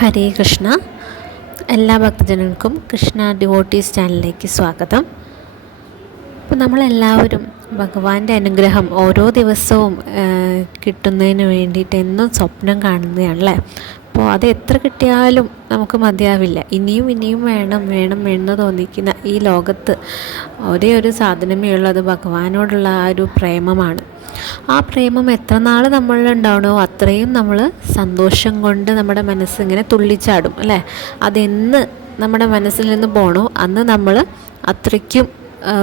ഹരേ കൃഷ്ണ. എല്ലാ ഭക്തജനങ്ങൾക്കും കൃഷ്ണ ഡിവോട്ടീസ് ചാനലിലേക്ക് സ്വാഗതം. അപ്പോൾ നമ്മളെല്ലാവരും ഭഗവാന്റെ അനുഗ്രഹം ഓരോ ദിവസവും കിട്ടുന്നതിന് വേണ്ടിയിട്ട് എന്നും സ്വപ്നം കാണുന്നതാണല്ലേ അപ്പോൾ അത് എത്ര കിട്ടിയാലും നമുക്ക് മതിയാവില്ല. ഇനിയും ഇനിയും വേണം വേണം എന്ന് തോന്നിക്കുന്ന ഈ ലോകത്ത് ഒരേ ഒരു സാധനമേ അത് ഭഗവാനോടുള്ള ആ ഒരു പ്രേമമാണ്. ആ പ്രേമം എത്ര നാൾ നമ്മളിലുണ്ടാവണോ അത്രയും നമ്മൾ സന്തോഷം കൊണ്ട് നമ്മുടെ മനസ്സിങ്ങനെ തുള്ളിച്ചാടും അല്ലേ? അതെന്ന് നമ്മുടെ മനസ്സിൽ നിന്ന് പോണോ അന്ന് നമ്മൾ അത്രയ്ക്കും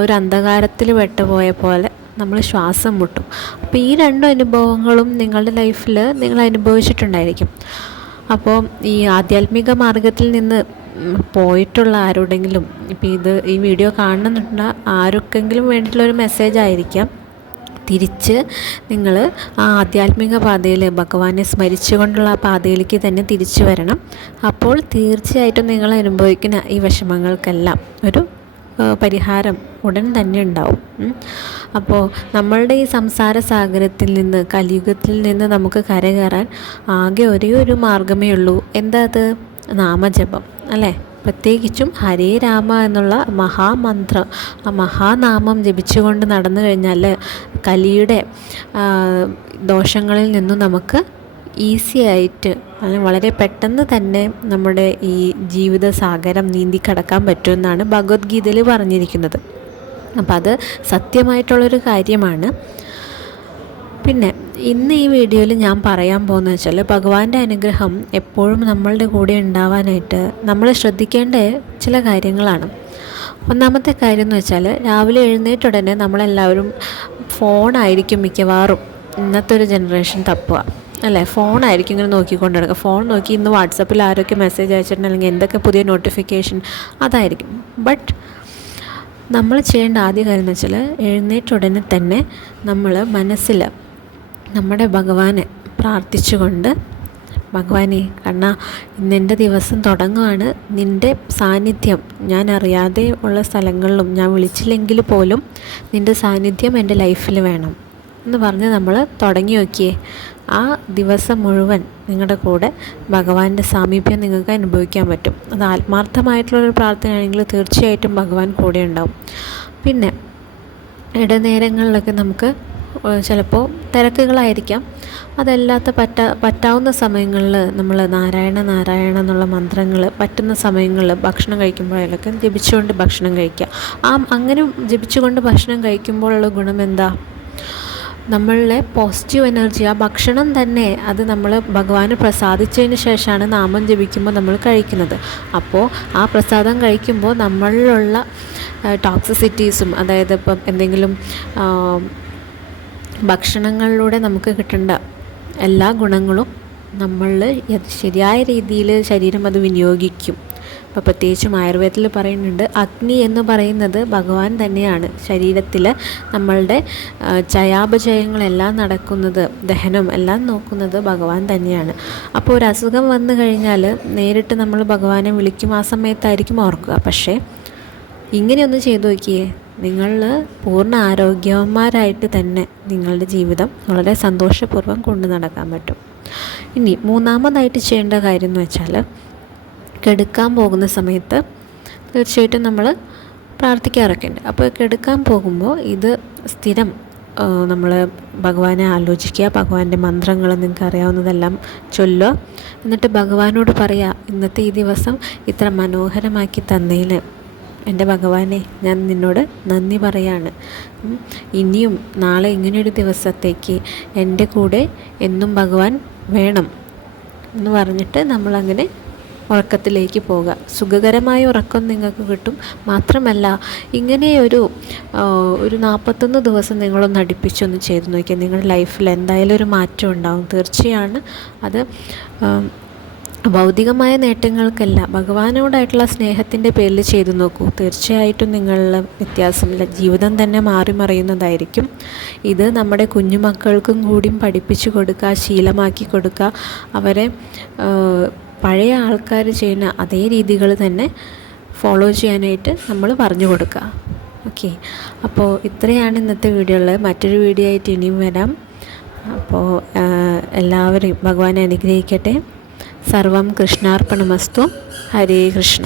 ഒരു അന്ധകാരത്തിൽ വെട്ടുപോയ പോലെ നമ്മൾ ശ്വാസം മുട്ടും. അപ്പോൾ ഈ രണ്ട് അനുഭവങ്ങളും നിങ്ങളുടെ ലൈഫിൽ നിങ്ങൾ അനുഭവിച്ചിട്ടുണ്ടായിരിക്കും. അപ്പോൾ ഈ ആധ്യാത്മിക മാർഗത്തിൽ നിന്ന് പോയിട്ടുള്ള ആരോടെങ്കിലും ഇപ്പോൾ ഇത് ഈ വീഡിയോ കാണുന്നുണ്ട ആർക്കെങ്കിലും വേണ്ടിയിട്ടുള്ള ഒരു മെസ്സേജ് ആയിരിക്കാം. തിരിച്ച് നിങ്ങൾ ആ ആധ്യാത്മിക പാതയിൽ ഭഗവാനെ സ്മരിച്ചുകൊണ്ടുള്ള ആ പാതയിലേക്ക് തന്നെ തിരിച്ചു വരണം. അപ്പോൾ തീർച്ചയായിട്ടും നിങ്ങൾ അനുഭവിക്കുന്ന ഈ വിഷമങ്ങൾക്കെല്ലാം ഒരു പരിഹാരം ഉടൻ തന്നെ ഉണ്ടാവും. അപ്പോൾ നമ്മളുടെ ഈ സംസാര സാഗരത്തിൽ നിന്ന് കലിയുഗത്തിൽ നിന്ന് നമുക്ക് കരകയറാൻ ആകെ ഒരേ ഒരു മാർഗമേ ഉള്ളൂ. എന്താ അത്? നാമജപം അല്ലേ? പ്രത്യേകിച്ചും ഹരേ രാമ എന്നുള്ള മഹാമന്ത്രം ആ മഹാനാമം ജപിച്ചുകൊണ്ട് നടന്നു കഴിഞ്ഞാൽ കലിയുടെ ദോഷങ്ങളിൽ നിന്നും നമുക്ക് ഈസി ആയിട്ട് വളരെ പെട്ടെന്ന് തന്നെ നമ്മുടെ ഈ ജീവിത സാഗരം നീന്തി കടക്കാൻ പറ്റുമെന്നാണ് ഭഗവത്ഗീതയിൽ പറഞ്ഞിരിക്കുന്നത്. അപ്പം അത് സത്യമായിട്ടുള്ളൊരു കാര്യമാണ്. പിന്നെ ഇന്ന് ഈ വീഡിയോയിൽ ഞാൻ പറയാൻ പോകുന്നത് വെച്ചാൽ ഭഗവാന്റെ അനുഗ്രഹം എപ്പോഴും നമ്മളുടെ കൂടെ ഉണ്ടാവാനായിട്ട് നമ്മൾ ശ്രദ്ധിക്കേണ്ട ചില കാര്യങ്ങളാണ്. ഒന്നാമത്തെ കാര്യം എന്ന് വെച്ചാൽ രാവിലെ എഴുന്നേറ്റ ഉടനെ നമ്മളെല്ലാവരും ഫോണായിരിക്കും മിക്കവാറും ഇന്നത്തെ ഒരു ജനറേഷൻ തപ്പുക. അല്ലേ? ഫോണായിരിക്കും ഇങ്ങനെ നോക്കിക്കൊണ്ട് നടക്കുക ഫോൺ നോക്കി ഇന്ന് വാട്സപ്പിൽ ആരൊക്കെ മെസ്സേജ് അയച്ചിട്ടുണ്ട് അല്ലെങ്കിൽ എന്തൊക്കെ പുതിയ നോട്ടിഫിക്കേഷൻ അതായിരിക്കും. ബട്ട് നമ്മൾ ചെയ്യേണ്ട ആദ്യ കാര്യം എന്ന് വെച്ചാൽ എഴുന്നേറ്റ ഉടനെ തന്നെ നമ്മൾ മനസ്സിൽ നമ്മുടെ ഭഗവാനെ പ്രാർത്ഥിച്ചുകൊണ്ട് ഭഗവാനെ കണ്ണ ഇന്നെന്റെ ദിവസം തുടങ്ങുവാണ്. നിന്റെ സാന്നിധ്യം ഞാൻ അറിയാതെ ഉള്ള സ്ഥലങ്ങളിലും ഞാൻ വിളിച്ചില്ലെങ്കിൽ പോലും നിന്റെ സാന്നിധ്യം എന്റെ ലൈഫിൽ വേണം. എന്ന് പറഞ്ഞ് നമ്മൾ തുടങ്ങി നോക്കിയേ. ആ ദിവസം മുഴുവൻ നിങ്ങളുടെ കൂടെ ഭഗവാന്റെ സാമീപ്യം നിങ്ങൾക്ക് അനുഭവിക്കാൻ പറ്റും. അത് ആത്മാർത്ഥമായിട്ടുള്ളൊരു പ്രാർത്ഥനയാണെങ്കിൽ തീർച്ചയായിട്ടും ഭഗവാൻ കൂടെ ഉണ്ടാവും. പിന്നെ ഇടനേരങ്ങളിലൊക്കെ നമുക്ക് ചിലപ്പോൾ തിരക്കുകളായിരിക്കാം. അതല്ലാത്ത പറ്റ പറ്റാവുന്ന സമയങ്ങളിൽ നമ്മൾ നാരായണ നാരായണ എന്നുള്ള മന്ത്രങ്ങൾ പറ്റുന്ന സമയങ്ങളിൽ ഭക്ഷണം കഴിക്കുമ്പോഴൊക്കെ ജപിച്ചുകൊണ്ട് ഭക്ഷണം കഴിക്കുക. ആ അങ്ങനെ ജപിച്ചുകൊണ്ട് ഭക്ഷണം കഴിക്കുമ്പോഴുള്ള ഗുണം എന്താ? നമ്മളിലെ പോസിറ്റീവ് എനർജി ആ ഭക്ഷണം തന്നെ അത് നമ്മൾ ഭഗവാന് പ്രസാദിച്ചതിന് ശേഷമാണ് നാമം ജപിക്കുമ്പോൾ നമ്മൾ കഴിക്കുന്നത്. അപ്പോൾ ആ പ്രസാദം കഴിക്കുമ്പോൾ നമ്മളിലുള്ള ടോക്സിസിറ്റീസും അതായത് ഇപ്പം എന്തെങ്കിലും ഭക്ഷണങ്ങളിലൂടെ നമുക്ക് കിട്ടേണ്ട എല്ലാ ഗുണങ്ങളും നമ്മൾ ശരിയായ രീതിയിൽ ശരീരം അത് വിനിയോഗിക്കും. ഇപ്പോൾ പ്രത്യേകിച്ചും ആയുർവേദത്തിൽ പറയുന്നുണ്ട് അഗ്നി എന്ന് പറയുന്നത് ഭഗവാൻ തന്നെയാണ്. ശരീരത്തിൽ നമ്മളുടെ ചയാപചയങ്ങളെല്ലാം നടക്കുന്നത് ദഹനം എല്ലാം നോക്കുന്നത് ഭഗവാൻ തന്നെയാണ്. അപ്പോൾ ഒരു അസുഖം വന്നു കഴിഞ്ഞാൽ നേരിട്ട് നമ്മൾ ഭഗവാനെ വിളിക്കും ആ സമയത്തായിരിക്കും ഓർക്കുക. പക്ഷേ ഇങ്ങനെയൊന്ന് ചെയ്തു നോക്കിയേ നിങ്ങൾ പൂർണ ആരോഗ്യവാന്മാരായിട്ട് തന്നെ നിങ്ങളുടെ ജീവിതം വളരെ സന്തോഷപൂർവം കൊണ്ടു നടക്കാൻ പറ്റും. ഇനി മൂന്നാമതായിട്ട് ചെയ്യേണ്ട കാര്യം എന്ന് വെച്ചാൽ കെടുക്കാൻ പോകുന്ന സമയത്ത് തീർച്ചയായിട്ടും നമ്മൾ പ്രാർത്ഥിക്കാറൊക്കെ ഉണ്ട് അപ്പോൾ കെടുക്കാൻ പോകുമ്പോൾ ഇത് സ്ഥിരം നമ്മൾ ഭഗവാനെ ആലോചിക്കുക ഭഗവാന്റെ മന്ത്രങ്ങൾ നിങ്ങൾക്ക് അറിയാവുന്നതെല്ലാം ചൊല്ലുക. എന്നിട്ട് ഭഗവാനോട് പറയുക ഇന്നത്തെ ഈ ദിവസം ഇത്ര മനോഹരമാക്കി തന്നതിന് എന്റെ ഭഗവാനെ ഞാൻ നിന്നോട് നന്ദി പറയാണ്. ഇനിയും നാളെ ഇങ്ങനെയൊരു ദിവസത്തേക്ക് എന്റെ കൂടെ എന്നും ഭഗവാൻ വേണം. എന്ന് പറഞ്ഞിട്ട് നമ്മളങ്ങനെ ഉറക്കത്തിലേക്ക് പോകുക സുഖകരമായ ഉറക്കം നിങ്ങൾക്ക് കിട്ടും. മാത്രമല്ല ഇങ്ങനെ ഒരു ഒരു നാൽപ്പത്തൊന്ന് ദിവസം നിങ്ങളൊന്ന് അടുപ്പിച്ചൊന്ന് ചെയ്ത് നോക്കിയാൽ നിങ്ങളുടെ ലൈഫിൽ എന്തായാലും ഒരു മാറ്റം ഉണ്ടാവും. തീർച്ചയാണ് അത് ഭൗതികമായ നേട്ടങ്ങൾക്കല്ല ഭഗവാനോടായിട്ടുള്ള സ്നേഹത്തിന്റെ പേരിൽ ചെയ്തു നോക്കൂ. തീർച്ചയായിട്ടും നിങ്ങളുടെ വ്യത്യാസമില്ല ജീവിതം തന്നെ മാറി മറിയുന്നതായിരിക്കും. ഇത് നമ്മുടെ കുഞ്ഞുമക്കൾക്കും കൂടിയും പഠിപ്പിച്ചു കൊടുക്കുക ശീലമാക്കി കൊടുക്കുക. അവരെ പഴയ ആൾക്കാർ ചെയ്യുന്ന അതേ രീതികൾ തന്നെ ഫോളോ ചെയ്യാനായിട്ട് നമ്മൾ പറഞ്ഞു കൊടുക്കുക. ഓക്കെ അപ്പോൾ ഇത്രയാണ് ഇന്നത്തെ വീഡിയോ ഉള്ളത്. മറ്റൊരു വീഡിയോ ആയിട്ട് ഇനിയും വരാം. അപ്പോൾ എല്ലാവരെയും ഭഗവാനെ അനുഗ്രഹിക്കട്ടെ. സർവം കൃഷ്ണാർപ്പണമസ്തു. ഹരേ കൃഷ്ണ.